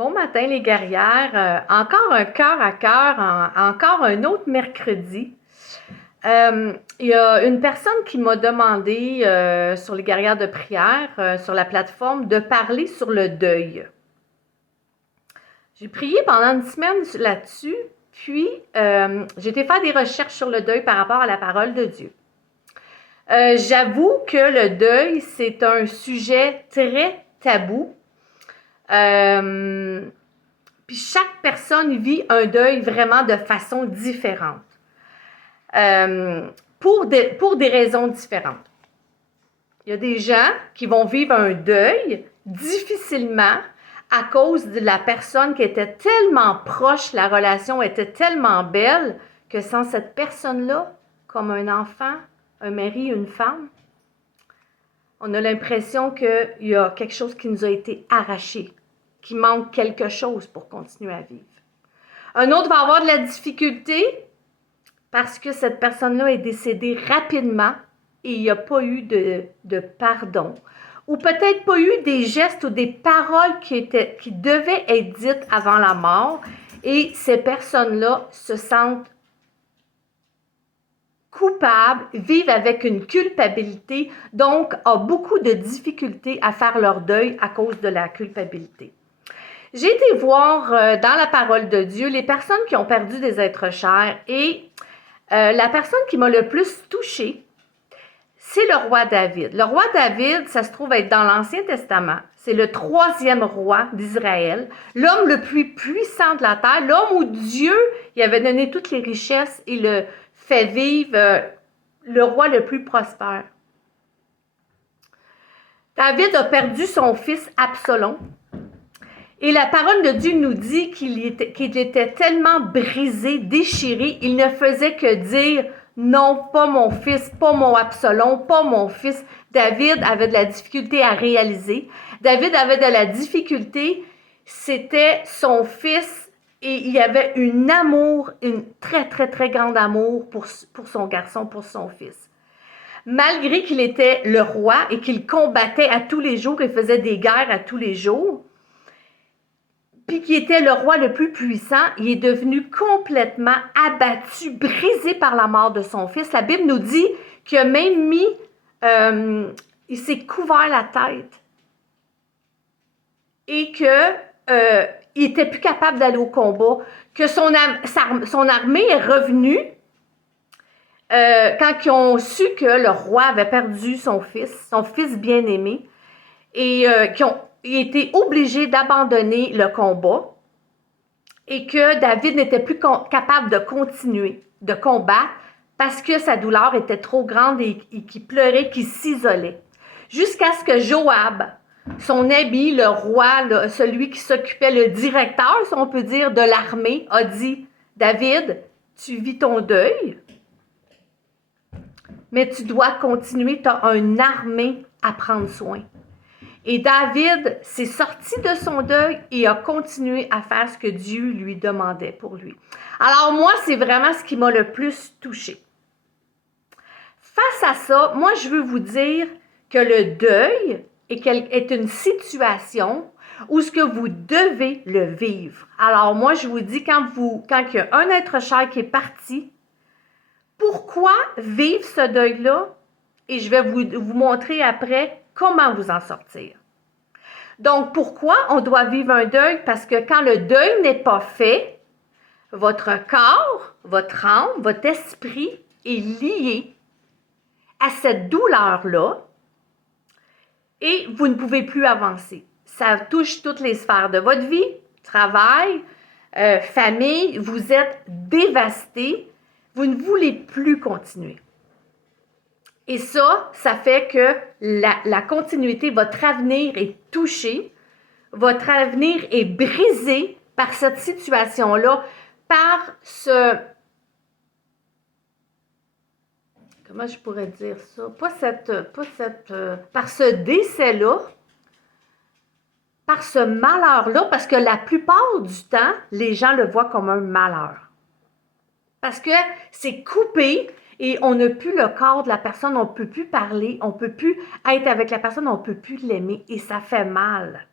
Bon matin les guerrières, encore un cœur à cœur, encore un autre mercredi. Il y a une personne qui m'a demandé sur les guerrières de prière, sur la plateforme, de parler sur le deuil. J'ai prié pendant une semaine là-dessus, puis j'ai été faire des recherches sur le deuil par rapport à la parole de Dieu. J'avoue que le deuil, c'est un sujet très tabou. Puis chaque personne vit un deuil vraiment de façon différente, pour des raisons différentes. Il y a des gens qui vont vivre un deuil difficilement à cause de la personne qui était tellement proche, la relation était tellement belle que sans cette personne-là, comme un enfant, un mari, une femme, on a l'impression qu'il y a quelque chose qui nous a été arraché, qu'il manque quelque chose pour continuer à vivre. Un autre va avoir de la difficulté parce que cette personne-là est décédée rapidement et il n'y a pas eu de pardon. Ou peut-être pas eu des gestes ou des paroles qui devaient être dites avant la mort et ces personnes-là se sentent coupables, vivent avec une culpabilité, donc ont beaucoup de difficultés à faire leur deuil à cause de la culpabilité. J'ai été voir dans la parole de Dieu les personnes qui ont perdu des êtres chers et la personne qui m'a le plus touchée, c'est le roi David. Le roi David, ça se trouve être dans l'Ancien Testament. C'est le 3e roi d'Israël, l'homme le plus puissant de la terre, l'homme où Dieu il avait donné toutes les richesses et le fait vivre, le roi le plus prospère. David a perdu son fils Absalom. Et la parole de Dieu nous dit qu'il était tellement brisé, déchiré, il ne faisait que dire « Non, pas mon fils, pas mon Absalom, pas mon fils ». David avait de la difficulté à réaliser. David avait de la difficulté, c'était son fils et il y avait un amour, une très, très, très grande amour pour son garçon, pour son fils. Malgré qu'il était le roi et qu'il combattait à tous les jours, il faisait des guerres à tous les jours, puis qui était le roi le plus puissant, il est devenu complètement abattu, brisé par la mort de son fils. La Bible nous dit qu'il a même il s'est couvert la tête et qu'il n'était plus capable d'aller au combat, que son armée est revenue quand ils ont su que le roi avait perdu son fils bien-aimé, et qu'ils ont été obligés d'abandonner le combat et que David n'était plus capable de continuer de combattre parce que sa douleur était trop grande et qu'il pleurait, qu'il s'isolait. Jusqu'à ce que Joab, son ami, le roi, celui qui s'occupait, le directeur, si on peut dire, de l'armée, a dit « David, tu vis ton deuil, mais tu dois continuer, tu as une armée à prendre soin. » Et David s'est sorti de son deuil et a continué à faire ce que Dieu lui demandait pour lui. Alors moi, c'est vraiment ce qui m'a le plus touchée. Face à ça, moi, je veux vous dire que le deuil est une situation où ce que vous devez le vivre. Alors moi, je vous dis, quand il y a un être cher qui est parti, pourquoi vivre ce deuil-là? Et je vais vous montrer après comment vous en sortir. Donc, pourquoi on doit vivre un deuil? Parce que quand le deuil n'est pas fait, votre corps, votre âme, votre esprit est lié à cette douleur-là et vous ne pouvez plus avancer. Ça touche toutes les sphères de votre vie, travail, famille, vous êtes dévasté, vous ne voulez plus continuer. Et ça fait que la continuité, votre avenir est touché, votre avenir est brisé par cette situation-là, par comment je pourrais dire ça? Par ce décès-là, par ce malheur-là, parce que la plupart du temps, les gens le voient comme un malheur. Parce que c'est coupé et on n'a plus le corps de la personne, on ne peut plus parler, on ne peut plus être avec la personne, on ne peut plus l'aimer et ça fait mal.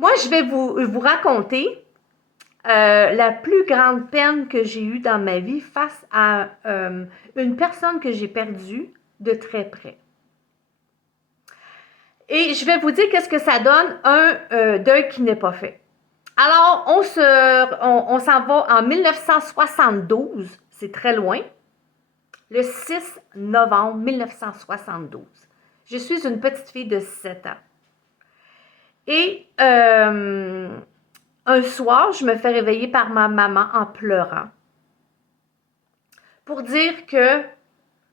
Moi, je vais vous raconter la plus grande peine que j'ai eue dans ma vie face à une personne que j'ai perdue de très près. Et je vais vous dire qu'est-ce que ça donne un deuil qui n'est pas fait. Alors, on s'en va en 1972, c'est très loin, le 6 novembre 1972. Je suis une petite fille de 7 ans. Et un soir, je me fais réveiller par ma maman en pleurant pour dire que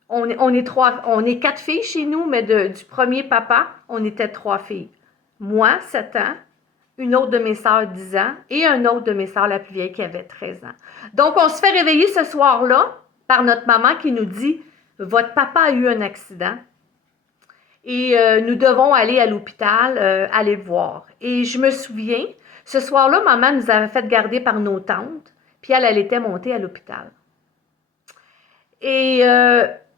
on est 4 filles chez nous, mais du premier papa, on était 3 filles. Moi, 7 ans, une autre de mes sœurs, 10 ans, et un autre de mes sœurs, la plus vieille, qui avait 13 ans. Donc, on se fait réveiller ce soir-là par notre maman qui nous dit « Votre papa a eu un accident et nous devons aller à l'hôpital, aller le voir. » Et je me souviens, ce soir-là, maman nous avait fait garder par nos tantes, puis elle était montée à l'hôpital. Et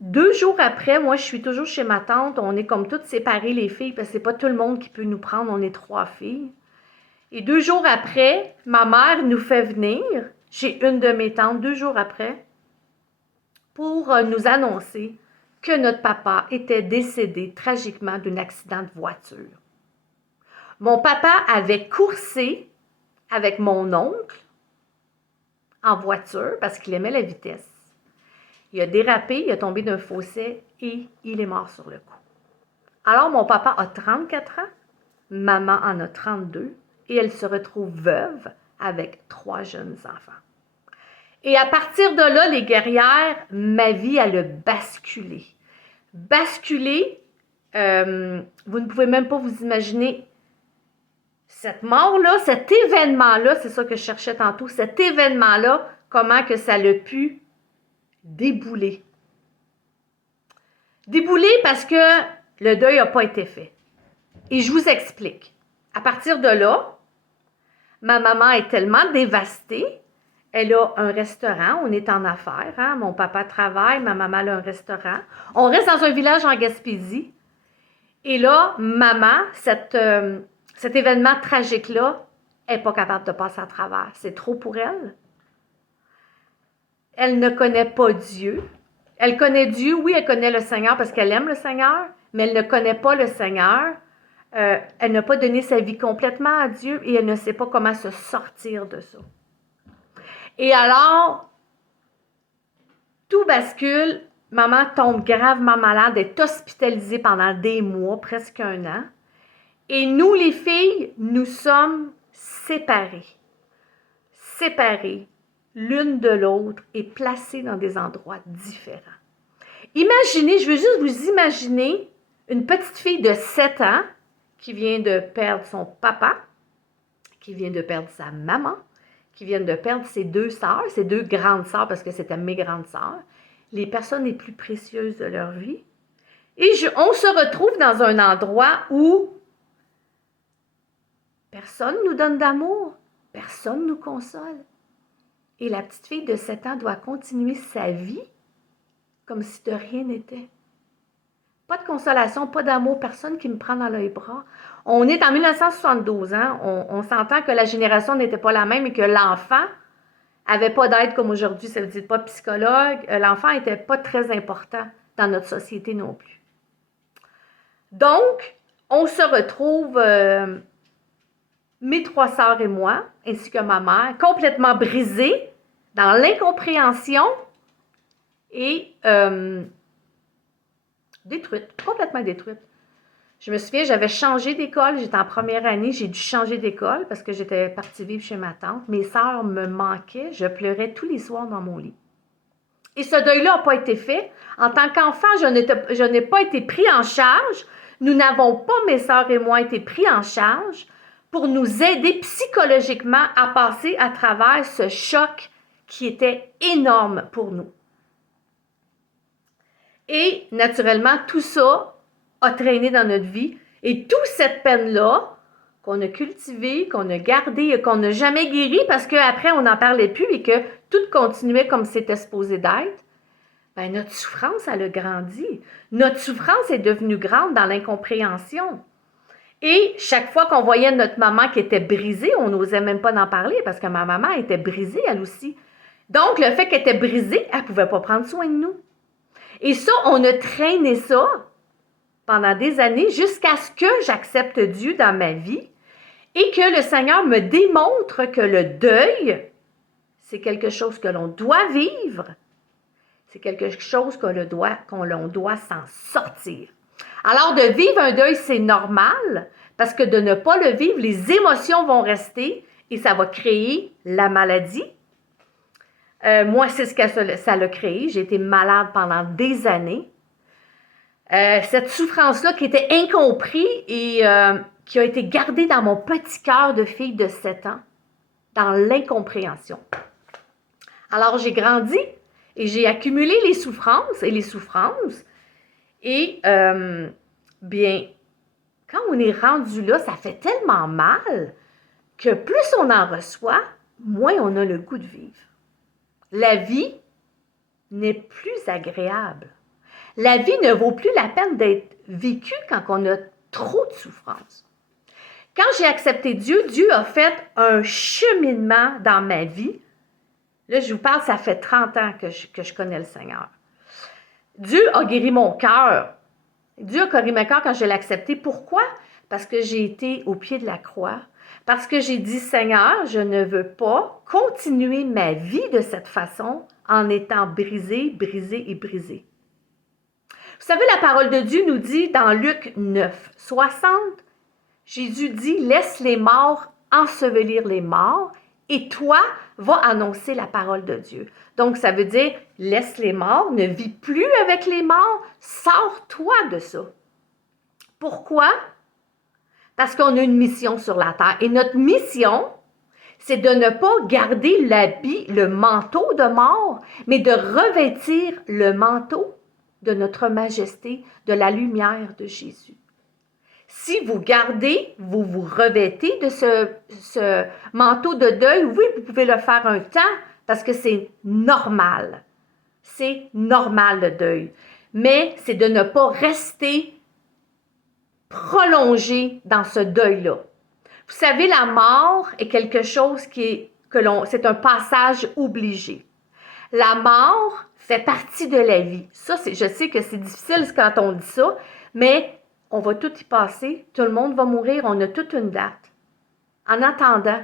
2 jours après, moi, je suis toujours chez ma tante. On est comme toutes séparées, les filles, parce que c'est pas tout le monde qui peut nous prendre. On est 3 filles. Et 2 jours après, ma mère nous fait venir chez une de mes tantes, 2 jours après, pour nous annoncer que notre papa était décédé tragiquement d'un accident de voiture. Mon papa avait coursé avec mon oncle en voiture parce qu'il aimait la vitesse. Il a dérapé, il a tombé d'un fossé et il est mort sur le coup. Alors, mon papa a 34 ans, maman en a 32 et elle se retrouve veuve avec 3 jeunes enfants. Et à partir de là, les guerrières, ma vie, elle a basculé. Basculé, vous ne pouvez même pas vous imaginer cette mort-là, cet événement-là, c'est ça que je cherchais tantôt, cet événement-là, comment que ça l'a pu débouler. Débouler parce que le deuil n'a pas été fait. Et je vous explique. À partir de là, ma maman est tellement dévastée, elle a un restaurant, on est en affaires, hein? Mon papa travaille, ma maman a un restaurant. On reste dans un village en Gaspésie. Et là, maman, cet événement tragique-là, elle n'est pas capable de passer à travers. C'est trop pour elle. Elle ne connaît pas Dieu. Elle connaît Dieu, oui, elle connaît le Seigneur parce qu'elle aime le Seigneur, mais elle ne connaît pas le Seigneur. Elle n'a pas donné sa vie complètement à Dieu et elle ne sait pas comment se sortir de ça. Et alors, tout bascule. Maman tombe gravement malade, est hospitalisée pendant des mois, presque 1 an. Et nous, les filles, nous sommes séparées. Séparées l'une de l'autre et placées dans des endroits différents. Imaginez, je veux juste vous imaginer une petite fille de 7 ans qui vient de perdre son papa, qui vient de perdre sa maman, qui vient de perdre ses 2 sœurs, ses 2 grandes sœurs, parce que c'était mes grandes sœurs, les personnes les plus précieuses de leur vie. Et on se retrouve dans un endroit où personne ne nous donne d'amour, personne ne nous console. Et la petite fille de 7 ans doit continuer sa vie comme si de rien n'était. Pas de consolation, pas d'amour, personne qui me prend dans les bras. On est en 1972, hein? On s'entend que la génération n'était pas la même et que l'enfant n'avait pas d'aide comme aujourd'hui, ça veut dire pas psychologue. L'enfant n'était pas très important dans notre société non plus. Donc, on se retrouve, mes 3 sœurs et moi, ainsi que ma mère, complètement brisées, dans l'incompréhension et détruites, complètement détruites. Je me souviens, j'avais changé d'école, j'étais en première année, j'ai dû changer d'école parce que j'étais partie vivre chez ma tante. Mes sœurs me manquaient, je pleurais tous les soirs dans mon lit. Et ce deuil-là n'a pas été fait. En tant qu'enfant, je n'ai pas été pris en charge. Nous n'avons pas, mes sœurs et moi, été pris en charge pour nous aider psychologiquement à passer à travers ce choc qui était énorme pour nous. Et naturellement, tout ça a traîné dans notre vie. Et toute cette peine-là, qu'on a cultivée, qu'on a gardée et qu'on n'a jamais guérie parce qu'après, on n'en parlait plus et que tout continuait comme c'était supposé d'être, bien, notre souffrance, elle a grandi. Notre souffrance est devenue grande dans l'incompréhension. Et chaque fois qu'on voyait notre maman qui était brisée, on n'osait même pas en parler parce que ma maman était brisée, elle aussi. Donc, le fait qu'elle était brisée, elle ne pouvait pas prendre soin de nous. Et ça, on a traîné ça pendant des années jusqu'à ce que j'accepte Dieu dans ma vie et que le Seigneur me démontre que le deuil, c'est quelque chose que l'on doit vivre, c'est quelque chose qu'on doit s'en sortir. Alors, de vivre un deuil, c'est normal, parce que de ne pas le vivre, les émotions vont rester et ça va créer la maladie. Moi, c'est ce que ça l'a créé. J'ai été malade pendant des années. Cette souffrance-là qui était incomprise et qui a été gardée dans mon petit cœur de fille de 7 ans, dans l'incompréhension. Alors, j'ai grandi et j'ai accumulé les souffrances. Et, bien, quand on est rendu là, ça fait tellement mal que plus on en reçoit, moins on a le goût de vivre. La vie n'est plus agréable. La vie ne vaut plus la peine d'être vécue quand on a trop de souffrance. Quand j'ai accepté Dieu, Dieu a fait un cheminement dans ma vie. Là, je vous parle, ça fait 30 ans que je connais le Seigneur. Dieu a guéri mon cœur. Dieu a guéri mon cœur quand je l'ai accepté. Pourquoi? Parce que j'ai été au pied de la croix. Parce que j'ai dit, Seigneur, je ne veux pas continuer ma vie de cette façon en étant brisée. Vous savez, la parole de Dieu nous dit dans Luc 9, 60, Jésus dit, laisse les morts ensevelir les morts et toi, va annoncer la parole de Dieu. Donc, ça veut dire, laisse les morts, ne vis plus avec les morts, sors-toi de ça. Pourquoi? Parce qu'on a une mission sur la terre. Et notre mission, c'est de ne pas garder l'habit, le manteau de mort, mais de revêtir le manteau de notre majesté, de la lumière de Jésus. Si vous gardez, vous vous revêtez de ce manteau de deuil, oui, vous pouvez le faire un temps parce que c'est normal. C'est normal le deuil. Mais c'est de ne pas rester prolongé dans ce deuil-là. Vous savez, la mort est quelque chose c'est un passage obligé. La mort fait partie de la vie. Ça, je sais que c'est difficile quand on dit ça, mais on va tout y passer, tout le monde va mourir, on a toute une date. En attendant,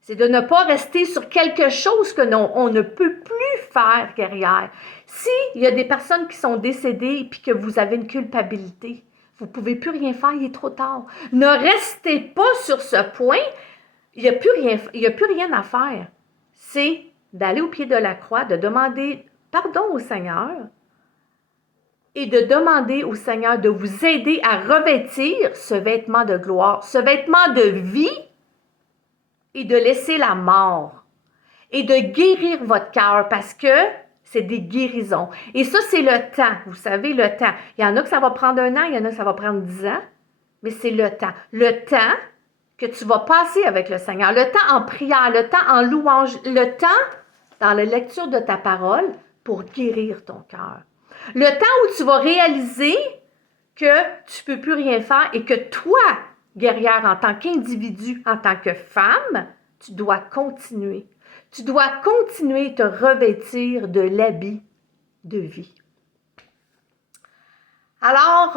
c'est de ne pas rester sur quelque chose que on ne peut plus faire derrière. S'il y a des personnes qui sont décédées et que vous avez une culpabilité, vous ne pouvez plus rien faire, il est trop tard. Ne restez pas sur ce point, il n'y a plus rien à faire. C'est d'aller au pied de la croix, de demander pardon au Seigneur, et de demander au Seigneur de vous aider à revêtir ce vêtement de gloire, ce vêtement de vie, et de laisser la mort, et de guérir votre cœur, parce que c'est des guérisons. Et ça, c'est le temps, vous savez, le temps. Il y en a que ça va prendre 1 an, il y en a que ça va prendre 10 ans, mais c'est le temps. Le temps que tu vas passer avec le Seigneur, le temps en prière, le temps en louange, le temps dans la lecture de ta parole pour guérir ton cœur. Le temps où tu vas réaliser que tu ne peux plus rien faire et que toi, guerrière, en tant qu'individu, en tant que femme, tu dois continuer. Tu dois continuer de te revêtir de l'habit de vie. Alors,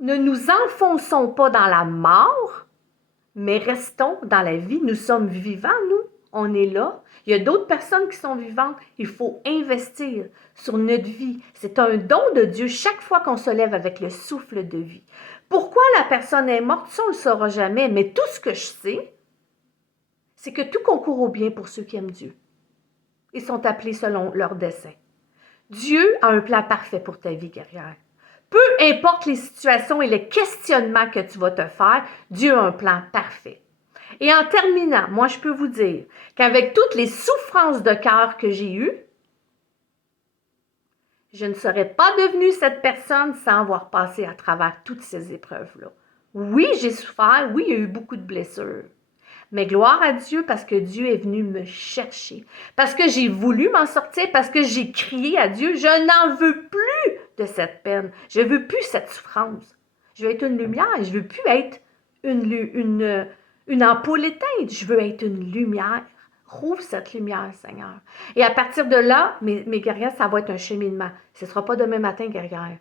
ne nous enfonçons pas dans la mort, mais restons dans la vie. Nous sommes vivants, nous. On est là. Il y a d'autres personnes qui sont vivantes. Il faut investir sur notre vie. C'est un don de Dieu chaque fois qu'on se lève avec le souffle de vie. Pourquoi la personne est morte, ça on ne le saura jamais. Mais tout ce que je sais, c'est que tout concourt au bien pour ceux qui aiment Dieu. Ils sont appelés selon leur dessein. Dieu a un plan parfait pour ta vie, guerrière. Peu importe les situations et les questionnements que tu vas te faire, Dieu a un plan parfait. Et en terminant, moi, je peux vous dire qu'avec toutes les souffrances de cœur que j'ai eues, je ne serais pas devenue cette personne sans avoir passé à travers toutes ces épreuves-là. Oui, j'ai souffert, oui, il y a eu beaucoup de blessures. Mais gloire à Dieu parce que Dieu est venu me chercher, parce que j'ai voulu m'en sortir, parce que j'ai crié à Dieu, je n'en veux plus de cette peine, je ne veux plus cette souffrance. Je veux être une lumière. Je ne veux plus être une ampoule éteinte. Je veux être une lumière. Rouvre cette lumière, Seigneur. Et à partir de là, mes guerrières, ça va être un cheminement. Ce ne sera pas demain matin, guerrière.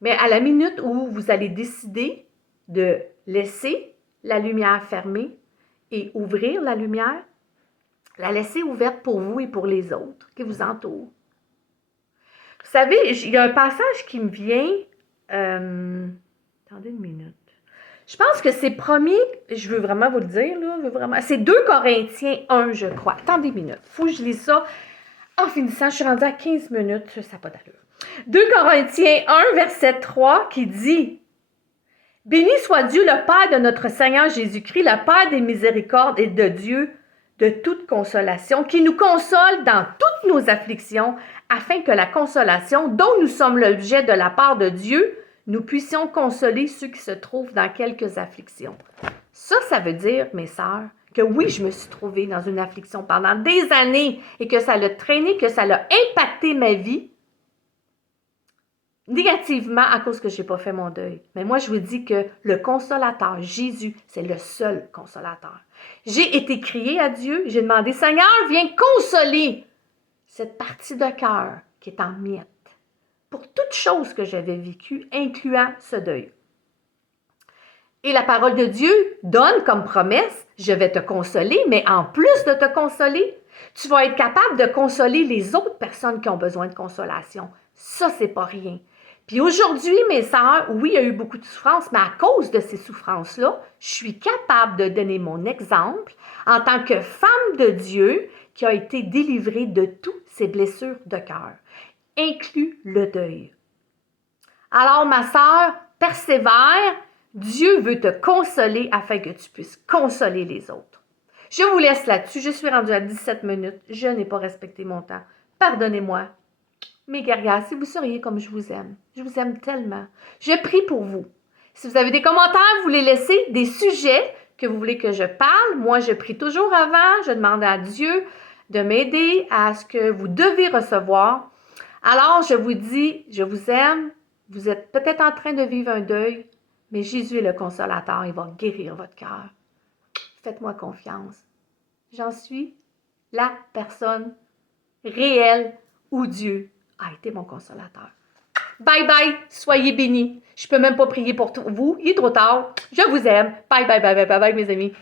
Mais à la minute où vous allez décider de laisser la lumière fermée et ouvrir la lumière, la laisser ouverte pour vous et pour les autres qui vous entourent. Vous savez, il y a un passage qui me vient. Attendez une minute. Je pense que c'est premier, je veux vraiment vous le dire, là, c'est 2 Corinthiens 1, je crois. Attendez une minute. Il faut que je lise ça. En finissant, je suis rendue à 15 minutes. Ça n'a pas d'allure. 2 Corinthiens 1, verset 3, qui dit « Béni soit Dieu, le Père de notre Seigneur Jésus-Christ, le Père des miséricordes et de Dieu de toute consolation, qui nous console dans toutes nos afflictions, afin que la consolation dont nous sommes l'objet de la part de Dieu, nous puissions consoler ceux qui se trouvent dans quelques afflictions. » Ça veut dire, mes sœurs, que oui, je me suis trouvée dans une affliction pendant des années et que ça l'a traîné, que ça l'a impacté ma vie négativement à cause que je n'ai pas fait mon deuil. Mais moi, je vous dis que le consolateur, Jésus, c'est le seul consolateur. J'ai été criée à Dieu, j'ai demandé, Seigneur, viens consoler cette partie de cœur qui est en miettes pour toute chose que j'avais vécue, incluant ce deuil. Et la parole de Dieu donne comme promesse, je vais te consoler, mais en plus de te consoler, tu vas être capable de consoler les autres personnes qui ont besoin de consolation. Ça, c'est pas rien. Puis aujourd'hui, mes sœurs, oui, il y a eu beaucoup de souffrances, mais à cause de ces souffrances-là, je suis capable de donner mon exemple en tant que femme de Dieu qui a été délivrée de toutes ces blessures de cœur, inclus le deuil. Alors, ma sœur, persévère. Dieu veut te consoler afin que tu puisses consoler les autres. Je vous laisse là-dessus. Je suis rendue à 17 minutes. Je n'ai pas respecté mon temps. Pardonnez-moi. Mes guerrières, si vous seriez comme je vous aime tellement. Je prie pour vous. Si vous avez des commentaires, vous les laissez, des sujets que vous voulez que je parle. Moi, je prie toujours avant. Je demande à Dieu de m'aider à ce que vous devez recevoir. Alors, je vous dis, je vous aime. Vous êtes peut-être en train de vivre un deuil, mais Jésus est le consolateur. Il va guérir votre cœur. Faites-moi confiance. J'en suis la personne réelle où Dieu a été mon consolateur. Bye bye, soyez bénis. Je peux même pas prier pour vous, il est trop tard. Je vous aime. Bye bye bye bye bye bye mes amis.